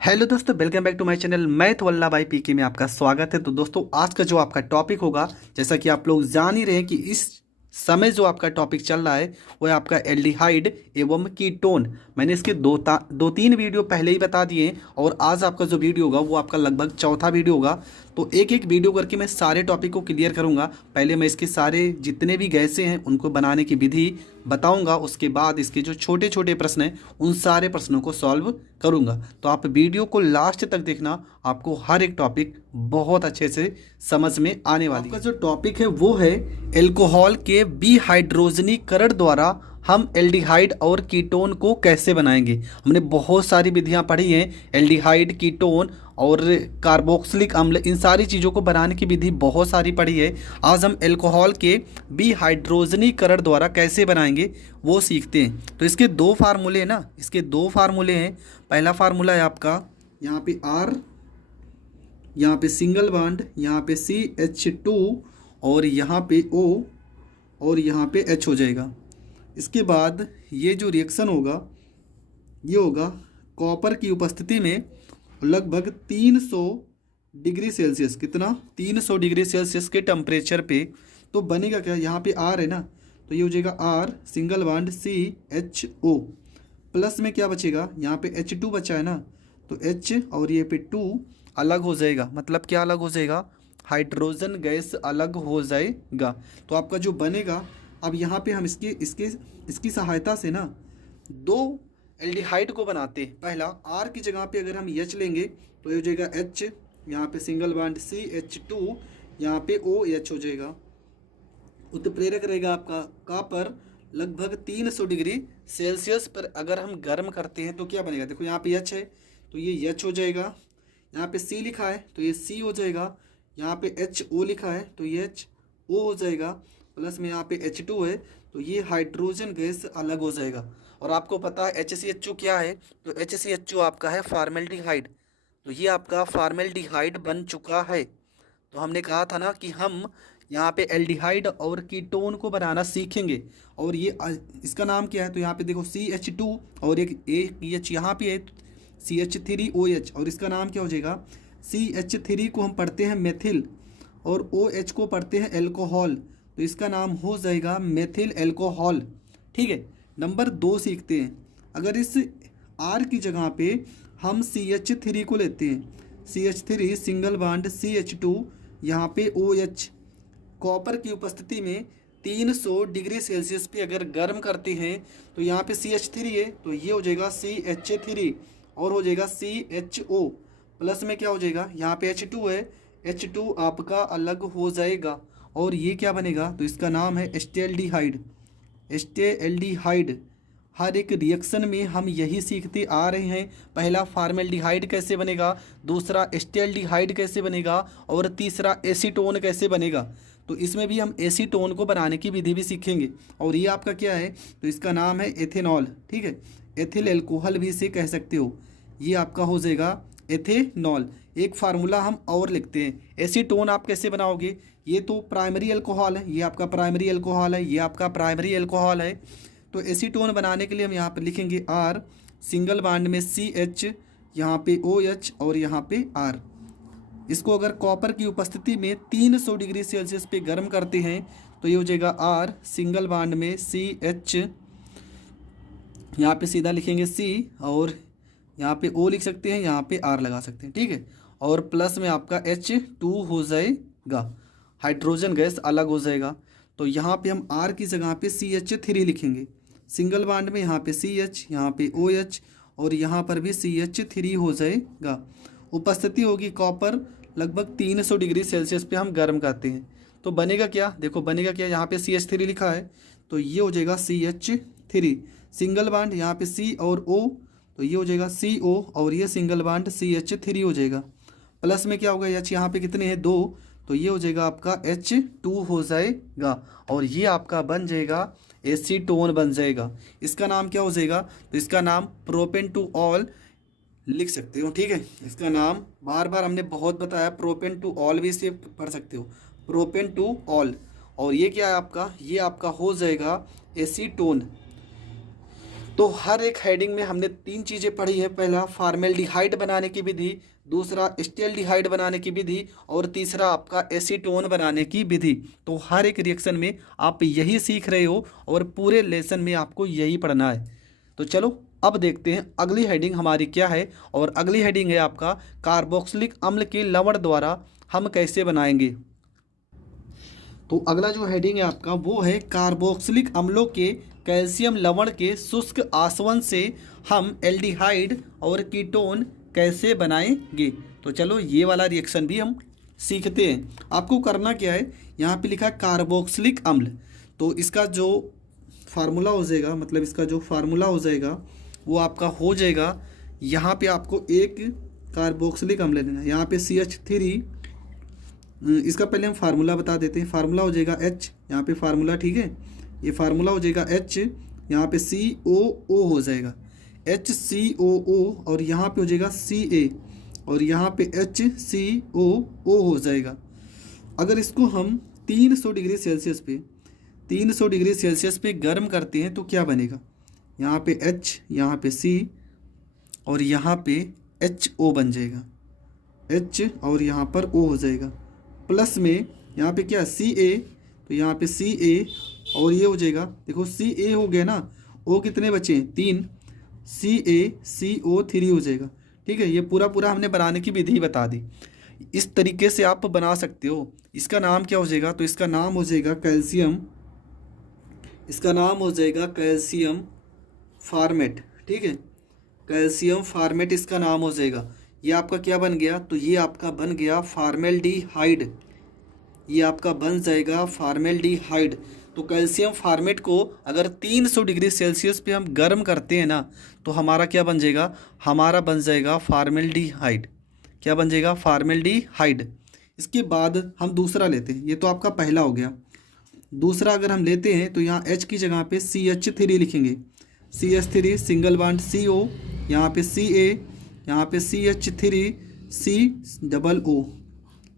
Hello दोस्तों, welcome back to my channel. मैं तो वल्लभ भाई पीके में आपका स्वागत है। तो दोस्तों, आज का जो आपका टॉपिक होगा, जैसा कि आप लोग जान ही रहे हैं कि इस समय जो आपका टॉपिक चल रहा है वो है आपका एल्डिहाइड एवं कीटोन। मैंने इसके दो तीन वीडियो पहले ही बता दिए हैं और आज आपका जो वीडियो होगा वो आपका लगभग चौथा वीडियो होगा। तो एक एक वीडियो करके मैं सारे टॉपिक को क्लियर करूंगा। पहले मैं इसके सारे जितने भी गैसें हैं उनको बनाने की विधि बताऊंगा, उसके बाद इसके जो छोटे छोटे प्रश्न हैं उन सारे प्रश्नों को सॉल्व करूंगा। तो आप वीडियो को लास्ट तक देखना, आपको हर एक टॉपिक बहुत अच्छे से समझ में आने वाली है। आपका जो टॉपिक है वो है एल्कोहल के विहाइड्रोजनीकरण द्वारा हम एल्डिहाइड और कीटोन को कैसे बनाएंगे। हमने बहुत सारी विधियां पढ़ी हैं, एल्डिहाइड, कीटोन और कार्बोक्सिलिक अम्ल, इन सारी चीज़ों को बनाने की विधि बहुत सारी पढ़ी है। आज हम एल्कोहल के विहाइड्रोजनीकरण द्वारा कैसे बनाएंगे वो सीखते हैं। तो इसके दो फार्मूले हैं ना, इसके दो फार्मूले हैं। पहला फार्मूला है आपका यहाँ पे R, यहाँ पे सिंगल बॉन्ड, यहाँ पे CH2 और यहाँ पे O और यहाँ पे H हो जाएगा। इसके बाद ये जो रिएक्शन होगा ये होगा कॉपर की उपस्थिति में लगभग 300 डिग्री सेल्सियस, कितना 300 डिग्री सेल्सियस के टेम्परेचर पे। तो बनेगा क्या, यहाँ पे R है ना, तो ये हो जाएगा R single bond CHO, plus में क्या बचेगा, यहाँ पे H2 बचा है ना, तो H और ये पे 2 अलग हो जाएगा। मतलब क्या अलग हो जाएगा, हाइड्रोजन गैस अलग हो जाएगा। तो आपका जो बनेगा, अब यहाँ पे हम इसकी सहायता से ना दो एल्डिहाइड को बनाते हैं। पहला R की जगह पे अगर हम H लेंगे तो ये हो जाएगा H, यहाँ पे सिंगल बॉन्ड CH2, यहाँ पे OH हो जाएगा। उत्प्रेरक रहेगा आपका कॉपर लगभग 300 डिग्री सेल्सियस पर अगर हम गर्म करते हैं तो क्या बनेगा, देखो यहाँ पे H है तो ये H हो जाएगा, यहाँ पे C लिखा है तो ये C हो जाएगा, यहाँ पे HO लिखा है तो ये HO हो जाएगा, प्लस में यहाँ पे H2 है तो ये हाइड्रोजन गैस अलग हो जाएगा। और आपको पता है HCHO क्या है, तो HCHO आपका है फॉर्मेल्डिहाइड। तो ये आपका फॉर्मेल्डिहाइड बन चुका है। तो हमने कहा था ना कि हम यहाँ पे एल्डिहाइड और कीटोन को बनाना सीखेंगे। और ये इसका नाम क्या है, तो यहाँ पे देखो CH2 और एक H यहाँ पे है CH3OH, और इसका नाम क्या हो जाएगा, CH3 को हम पढ़ते हैं मेथिल और OH को पढ़ते हैं एल्कोहल, तो इसका नाम हो जाएगा मेथिल एल्कोहल। ठीक है, नंबर 2 सीखते हैं। अगर इस R की जगह पे हम CH3 को लेते हैं, CH3 सिंगल बॉन्ड CH2, यहाँ पे OH, कॉपर की उपस्थिति में 300 डिग्री सेल्सियस पे अगर गर्म करते हैं तो यहाँ पे CH3 है तो ये हो जाएगा CH3 और हो जाएगा CHO, प्लस में क्या हो जाएगा, यहाँ पे H2 है, H2 आपका अलग हो जाएगा और ये क्या बनेगा, तो इसका नाम है एस्टेल्डिहाइड। एस्टेल्डिहाइड हर एक रिएक्शन में हम यही सीखते आ रहे हैं। पहला फॉर्मेल्डिहाइड कैसे बनेगा, दूसरा एस्टेल्डिहाइड कैसे बनेगा और तीसरा एसीटोन कैसे बनेगा। तो इसमें भी हम एसीटोन को बनाने की विधि भी सीखेंगे। और ये आपका क्या है, तो इसका नाम है एथेनॉल। ठीक है, एथिल एल्कोहल भी इसे कह सकते हो, ये आपका हो जाएगा एथेनॉल। एक फार्मूला हम और लिखते हैं, एसीटोन आप कैसे बनाओगे, ये तो प्राइमरी अल्कोहल है, ये आपका प्राइमरी अल्कोहल है, ये आपका प्राइमरी अल्कोहल है। तो एसीटोन बनाने के लिए हम यहाँ पर लिखेंगे R सिंगल बॉन्ड में CH, यहाँ पे OH और यहाँ पे R। इसको अगर कॉपर की उपस्थिति में 300 डिग्री सेल्सियस पे गर्म करते हैं तो ये हो जाएगा R सिंगल बॉन्ड में CH, यहाँ पे सीधा लिखेंगे C और यहाँ पे O लिख सकते हैं, यहाँ पे R लगा सकते हैं। ठीक है, और प्लस में आपका H2 हो जाएगा, हाइड्रोजन गैस अलग हो जाएगा। तो यहाँ पे हम R की जगह पे CH3 लिखेंगे, सिंगल बॉन्ड में यहाँ पे CH, यहाँ पे OH और यहाँ पर भी CH3 हो जाएगा। उपस्थिति होगी कॉपर लगभग 300 डिग्री सेल्सियस पे हम गर्म करते हैं। तो बनेगा क्या, देखो बनेगा क्या, यहाँ पे CH3 लिखा है तो ये हो जाएगा CH3, सिंगल बॉन्ड यहाँ पे C और O, तो ये हो जाएगा CO और ये सिंगल बॉन्ड CH3 हो जाएगा। प्लस में क्या होगा, H यहाँ पे कितने हैं 2, तो ये हो जाएगा आपका H2 हो जाएगा और ये आपका बन जाएगा एसीटोन बन जाएगा। इसका नाम क्या हो जाएगा, तो इसका नाम प्रोपेन टू ऑल लिख सकते हो। ठीक है, इसका नाम बार बार हमने बहुत बताया, प्रोपेन टू ऑल भी इसे पढ़ सकते हो, प्रोपेन टू ऑल। और ये क्या है आपका, ये आपका हो जाएगा एसीटोन। तो हर एक हेडिंग में हमने 3 चीज़ें पढ़ी है। पहला फॉर्मेल्डिहाइड बनाने की विधि, दूसरा एस्टेल्डिहाइड बनाने की विधि और तीसरा आपका एसीटोन बनाने की विधि। तो हर एक रिएक्शन में आप यही सीख रहे हो और पूरे लेसन में आपको यही पढ़ना है। तो चलो अब देखते हैं अगली हेडिंग हमारी क्या है। और अगली हेडिंग है आपका कार्बोक्सिलिक अम्ल के लवण द्वारा हम कैसे बनाएंगे। तो अगला जो हेडिंग है आपका वो है कार्बोक्सिलिक अम्लों के कैल्शियम लवण के शुष्क आसवन से हम एल्डिहाइड और कीटोन कैसे बनाएंगे। तो चलो ये वाला रिएक्शन भी हम सीखते हैं। आपको करना क्या है, यहाँ पे लिखा कार्बोक्सिलिक अम्ल, तो इसका जो फार्मूला हो जाएगा, मतलब इसका जो फार्मूला हो जाएगा वो आपका हो जाएगा, यहाँ पे आपको एक कार्बोक्सिलिक अम्ल लेना है, यहाँ पे CH3, इसका पहले हम फार्मूला बता देते हैं। फार्मूला हो जाएगा H, यहाँ पे फार्मूला, ठीक है, ये फार्मूला हो जाएगा H, यहाँ पे COO हो जाएगा HCOO, और यहाँ पे हो जाएगा Ca, और यहाँ पे HCOO हो जाएगा। अगर इसको हम 300 डिग्री सेल्सियस पे गर्म करते हैं तो क्या बनेगा, यहाँ पे H, यहाँ पे C और यहाँ पे HO बन जाएगा, H और यहाँ पर O हो जाएगा, प्लस में यहाँ पे क्या Ca, तो यहाँ पे Ca और ये हो जाएगा, देखो Ca हो गया ना, O कितने बचे हैं 3, CaCO3 हो जाएगा। ठीक है, ये पूरा हमने बनाने की विधि बता दी। इस तरीके से आप बना सकते हो। इसका नाम क्या हो जाएगा, तो इसका नाम हो जाएगा कैल्शियम, इसका नाम हो जाएगा कैल्शियम फार्मेट। ठीक है, कैल्शियम फार्मेट इसका नाम हो जाएगा। ये आपका क्या बन गया, तो ये आपका बन गया फॉर्मेल्डिहाइड, ये आपका बन जाएगा फॉर्मेल्डिहाइड। तो कैल्शियम फार्मेट को अगर 300 डिग्री सेल्सियस पे हम गर्म करते हैं ना, तो हमारा क्या बन जाएगा, हमारा बन जाएगा फॉर्मेल्डिहाइड। क्या बन जाएगा, फॉर्मेल्डिहाइड। इसके बाद हम दूसरा लेते हैं, ये तो आपका पहला हो गया। दूसरा अगर हम लेते हैं तो यहाँ H की जगह पे CH3 लिखेंगे, CH3 सिंगल बॉन्ड CO, यहाँ पे Ca, यहाँ पे CH3 COO।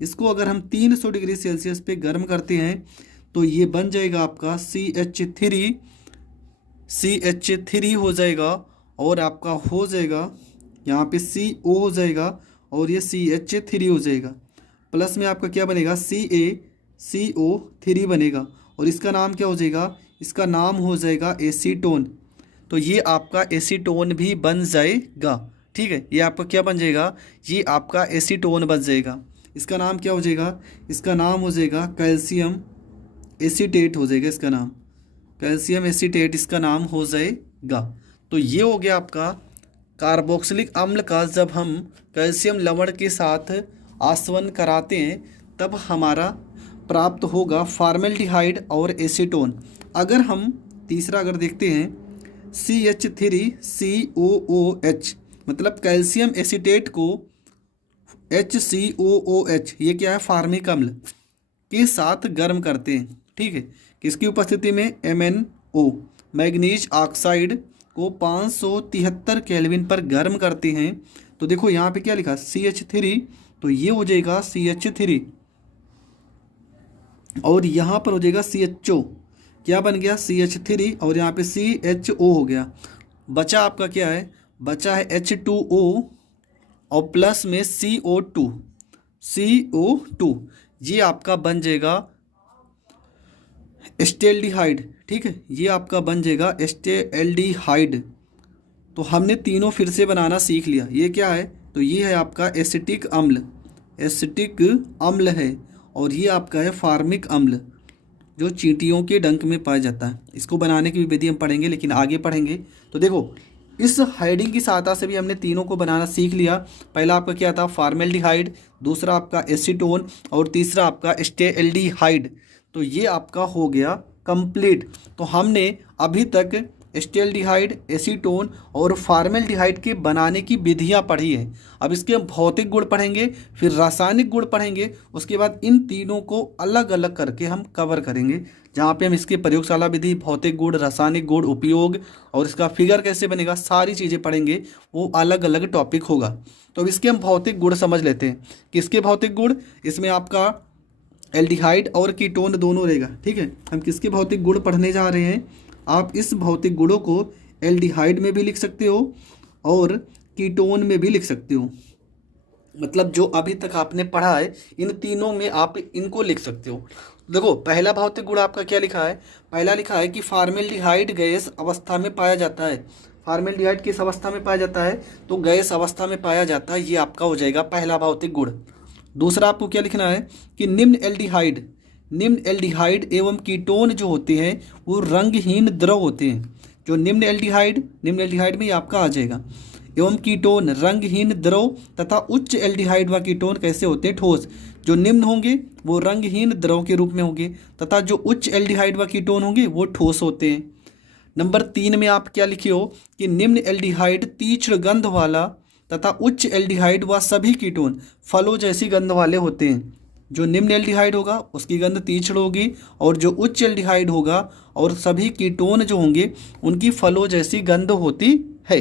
इसको अगर हम 300 डिग्री सेल्सियस पे गर्म करते हैं तो ये बन जाएगा आपका CH3 हो जाएगा, और आपका हो जाएगा यहाँ पे CO हो जाएगा, और ये CH3 हो जाएगा, प्लस में आपका क्या बनेगा CaCO3 बनेगा, और इसका नाम क्या हो जाएगा, इसका नाम हो जाएगा एसीटोन। तो ये आपका एसीटोन भी बन जाएगा। ठीक है, ये आपका क्या बन जाएगा, ये आपका एसीटोन बन जाएगा। इसका नाम क्या हो जाएगा, इसका नाम हो जाएगा कैल्शियम एसीटेट हो जाएगा, इसका नाम कैल्शियम एसीटेट इसका नाम हो जाएगा। तो ये हो गया आपका कार्बोक्सिलिक अम्ल का जब हम कैल्शियम लवण के साथ आसवन कराते हैं तब हमारा प्राप्त होगा फॉर्मेल्डिहाइड और एसीटोन। अगर हम तीसरा अगर देखते हैं CH3COOH, मतलब कैल्शियम एसीटेट को HCOOH, ये क्या है, फार्मिक अम्ल के साथ गर्म करते हैं। ठीक है, किसकी उपस्थिति में, MnO मैग्नीज ऑक्साइड को 573 केल्विन पर गर्म करते हैं। तो देखो यहाँ पे क्या लिखा, CH3, तो ये हो जाएगा CH3, और यहाँ पर हो जाएगा CHO, क्या बन गया CH3, और यहाँ पे CHO हो गया। बचा आपका क्या है, बचा है H2O और प्लस में CO2, ये आपका बन जाएगा एस्टेल्डिहाइड। ठीक है, ये आपका बन जाएगा एस्टेल्डिहाइड। तो हमने तीनों फिर से बनाना सीख लिया। ये क्या है, तो ये है आपका एसिटिक अम्ल है, और ये आपका है फार्मिक अम्ल जो चींटियों के डंक में पाया जाता है। इसको बनाने की विधि हम पढ़ेंगे, लेकिन आगे पढ़ेंगे। तो देखो इस हेडिंग की सहायता से भी हमने तीनों को बनाना सीख लिया। पहला आपका क्या था, फॉर्मेल्डिहाइड, दूसरा आपका एसीटोन, और तीसरा आपका एस्टेल्डिहाइड। तो ये आपका हो गया कंप्लीट। तो हमने अभी तक एस्टेल्डिहाइड, एसीटोन और फॉर्मेल्डिहाइड के बनाने की विधियां पढ़ी हैं। अब इसके हम भौतिक गुण पढ़ेंगे, फिर रासायनिक गुण पढ़ेंगे, उसके बाद इन तीनों को अलग अलग करके हम कवर करेंगे, जहाँ पे हम इसके प्रयोगशाला विधि, भौतिक गुण, रासायनिक गुण, उपयोग और इसका फिगर कैसे बनेगा, सारी चीज़ें पढ़ेंगे। वो अलग अलग टॉपिक होगा। तो अब इसके हम भौतिक गुण समझ लेते हैं। किसके भौतिक गुण, इसमें आपका एल्डिहाइड और कीटोन दोनों रहेगा। ठीक है, हम किसके भौतिक गुण पढ़ने जा रहे हैं, आप इस भौतिक गुणों को एल्डिहाइड में भी लिख सकते हो और कीटोन में भी लिख सकते हो। मतलब जो अभी तक आपने पढ़ा है इन तीनों में आप इनको लिख सकते हो। देखो पहला भौतिक गुण आपका क्या लिखा है, पहला लिखा है कि फॉर्मेल्डिहाइड गैस अवस्था में पाया जाता है। फॉर्मेल्डिहाइड किस अवस्था में पाया जाता है, तो गैस अवस्था में पाया जाता है, ये आपका हो जाएगा पहला भौतिक गुण। दूसरा आपको क्या लिखना है कि निम्न एल्डिहाइड एवं कीटोन जो होते हैं वो रंगहीन द्रव होते हैं। जो निम्न एल्डिहाइड में ये आपका आ जाएगा, एवं कीटोन रंगहीन द्रव तथा उच्च एल्डिहाइड व कीटोन कैसे होते हैं, ठोस। जो निम्न होंगे वो रंगहीन द्रव के रूप में होंगे तथा जो उच्च एल्डिहाइड व कीटोन होंगे वो ठोस होते हैं। नंबर 3 में आप क्या लिखे हो कि निम्न एल्डिहाइड तीक्ष्ण गंध वाला तथा उच्च एल्डिहाइड व सभी कीटोन फलों जैसी गंध वाले होते हैं। जो निम्न एल्डिहाइड होगा उसकी गंध तीक्ष्ण होगी और जो उच्च एल्डिहाइड होगा और सभी कीटोन जो होंगे उनकी फलों जैसी गंध होती है।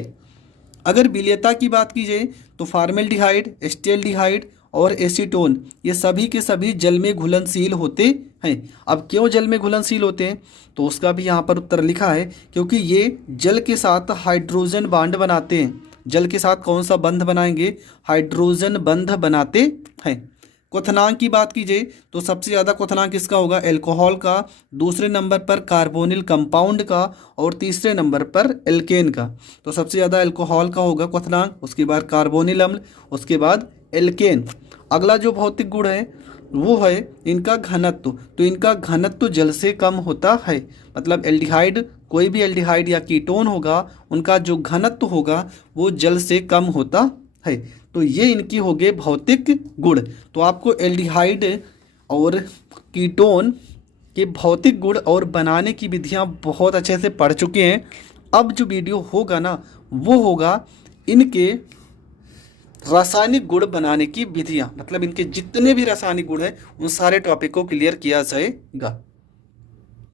अगर विलेयता की बात की जाए तो फॉर्मेल्डिहाइड, एस्टेल्डिहाइड और एसीटोन ये सभी के सभी जल में घुलनशील होते हैं। अब क्यों जल में घुलनशील होते हैं, तो उसका भी यहाँ पर उत्तर लिखा है, क्योंकि ये जल के साथ हाइड्रोजन बॉन्ड बनाते हैं। जल के साथ कौन सा बंध बनाएंगे, हाइड्रोजन बंध बनाते हैं। क्वथनांक की बात की जाए तो सबसे ज़्यादा क्वथनांक किसका होगा, एल्कोहल का, दूसरे नंबर पर कार्बोनिल कंपाउंड का और तीसरे नंबर पर एल्केन का। तो सबसे ज़्यादा एल्कोहल का होगा क्वथनांक, उसके बाद कार्बोनिल अम्ल, उसके बाद एल्केन। अगला जो भौतिक गुण है वो है इनका घनत्व। तो इनका घनत्व जल से कम होता है। मतलब एल्डिहाइड, कोई भी एल्डिहाइड या कीटोन होगा उनका जो घनत्व होगा वो जल से कम होता है। तो ये इनकी हो गए भौतिक गुण। तो आपको एल्डिहाइड और कीटोन के भौतिक गुण और बनाने की विधियां बहुत अच्छे से पढ़ चुके हैं। अब जो वीडियो होगा ना वो होगा इनके रासायनिक गुण बनाने की विधियां, मतलब इनके जितने भी रासायनिक गुण हैं उन सारे टॉपिक को क्लियर किया जाएगा।